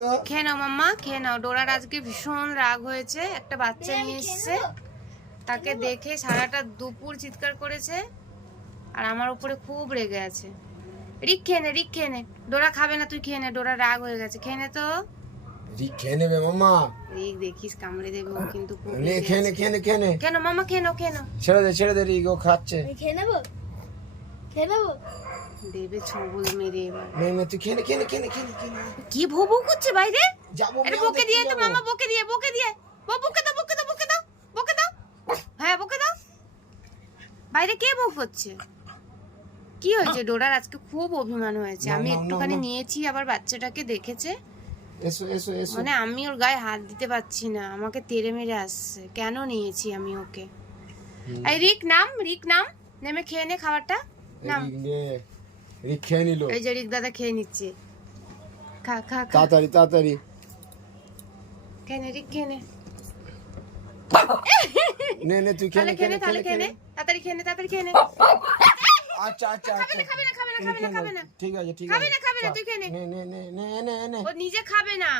খেয়ে নাও মাম্মা, খেয়ে নাও। ডোরার আজকে ভীষণ রাগ হয়েছে, একটা বাচ্চা নিয়ে এসছে, তাকে দেখে সারাটা দুপুর চিৎকার করেছে আর আমার উপরে খুব রেগে আছে। রিক খেয়ে নে, রিক খেয়ে নে। ডোরা খাবে না, তুই খেয়ে নে, ডোরা রাগ হয়ে গেছে। খেয়ে নে তো। রিক খেয়ে নেবে মাম্মা। রিক দেখিস কামড়ে দেবে, ও কিন্তু খুব নে খেয়ে নে, খেয়ে নে, খেয়ে নে। কেন মাম্মা, খেয়ে নাও, খেয়ে নাও। ছেড়ে দে রিক, ও খাচ্ছে। খেয়ে নেবো, খেয়ে নেবো। দেবে ছবল মেরে এবার। নে তুই খেয়ে নে, খেয়ে নে, খেয়ে নে, খেয়ে নে, খেয়ে নে। কি ভৌ ভৌ করছে বাইরে? যাবো আরে বকে দিয়ে তো মামা, বকে দিয়ে, বকে দিয়ে। বকে দাও, বকে দাও, বকে দাও, বকে দাও। হ্যাঁ বকে দাও। বাইরে কে বউ করছে? কি হয়েছে? ডোরার আজকে খুব অভিমান হয়েছে। আমি একটুখানি নিয়েছি, আবার বাচ্চাটাকে দেখেছে। এসো এসো এসো। মানে আমি ওর গায়ে হাত দিতে পারছি না, আমাকে তেড়ে মেরে আসছে। কেন নিয়েছি আমি ওকে? এই রিক নাম, রিক নাম, নেমে খেয়ে নে খাবারটা। নাম। রিক খেয়ে নিল। এই যে রিক দাদা খেয়ে নিচ্ছে। খা খা খা। তাড়াতাড়ি তাড়াতাড়ি। খেয়ে নে রিক, খেয়ে নে। নে তুই খেয়ে নে, খেয়ে নে, তাহলে খেয়ে নে। তাড়াতাড়ি খেয়ে নে, তাড়াতাড়ি খেয়ে নে। আচ্ছা আচ্ছা আচ্ছা। খাবে না, খাবে না, খাবে না, খাবে না। ঠিক আছে ঠিক খাবে আছে। না, খাবে না, তুই খেয়ে নে। নে নে নে নে নে নে। ও নিজে খাবে না।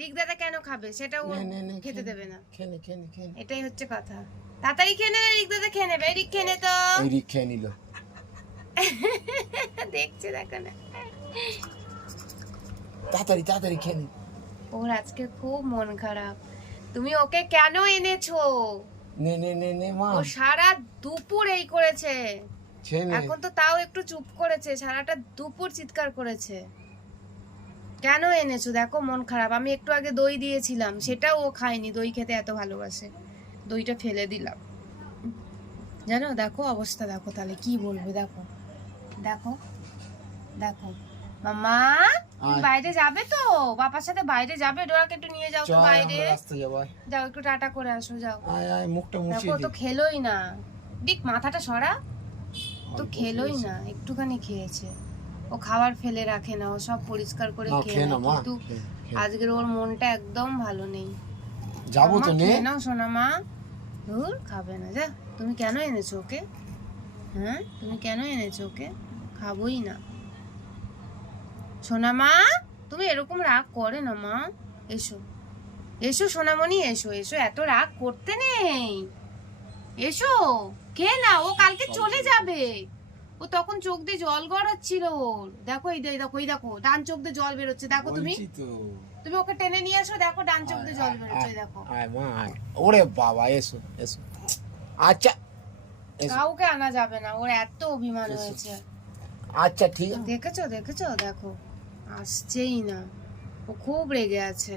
রিক দাদা কেন খাবে সেটা ও নে, খেতে দেবে না। খেয়ে নে খেয়ে নে খেয়ে নে। এটাই হচ্ছে কথা। তাড়াতাড়ি খেয়ে নে, রিক দাদা খেয়ে নেবে। রিক খেয়ে নে তো। এই রিক খেয়ে নিল। দেখছে, দেখো না। তাড়াতাড়ি তাড়াতাড়ি খেয়ে নে। ওর আজকে খুব মন খারাপ। তুমি ওকে কেন এনেছো? নে নে নে নে মা। ও সারা দুপুর এই করেছে। খেয়ে নে। এখন তো তাও একটু চুপ করেছে, সারাটা দুপুর চিৎকার করেছে। কেন এনেছো? দেখো মন খারাপ। আমি একটু আগে দই দিয়েছিলাম, সেটাও ও খায়নি। দই খেতে এত ভালোবাসে, দইটা ফেলে দিলাম। জানো, দেখো অবস্থা, দেখো তাহলে কি বলবে। দেখো দেখো দেখো। মাম্মা বাইরে যাবে তো? বাবার সাথে বাইরে যাবে? ডোরাকে একটু নিয়ে যাও তো বাইরে। রাস্তা যাবো। যাও একটু টাটা করে আসো, যাও। আয় আয় মুখটা মুছিয়ে দেখো দে। তো খেলোই না। দিক মাথাটা সরা। তো খেলোই না, একটুখানি খেয়েছে। ও খাবার ফেলে রাখে না, ও সব পরিষ্কার করে খেয়ে না। কিন্তু আজকের ওর মনটা একদম ভালো নেই। যাবো তো নে। নাও সোনা মা। ধুর, খাবে না। যা। তুমি কেন এনেছো ওকে? হ্যাঁ, তুমি কেন এনেছো ওকে? খাবোই না। সোনা মা, তুমি এরকম রাগ করে না মা। এসো এসো সোনামণি, এসো এসো, এত রাগ করতে নেই। এসো খেয়ে না, ও কালকে চলে যাবে। ও তখন চোখ দিয়ে জল গড়াচ্ছিল ওর। দেখো এই দেখো, এই দেখো ডান চোখ দিয়ে জল বেরোচ্ছে। দেখো তুমি ওকে টেনে নিয়ে এসো, দেখো ডান চোখ দিয়ে জল বেরোচ্ছে। দেখো। আয় মা আয়। ওরে বাবা এসো এসো। আচ্ছা কাউকে আনা যাবে না, ওর এত অভিমান হয়েছে। আচ্ছা ঠিক আছে। দেখেছো দেখেছো, দেখো আসছেই না, ও খুব রেগে আছে।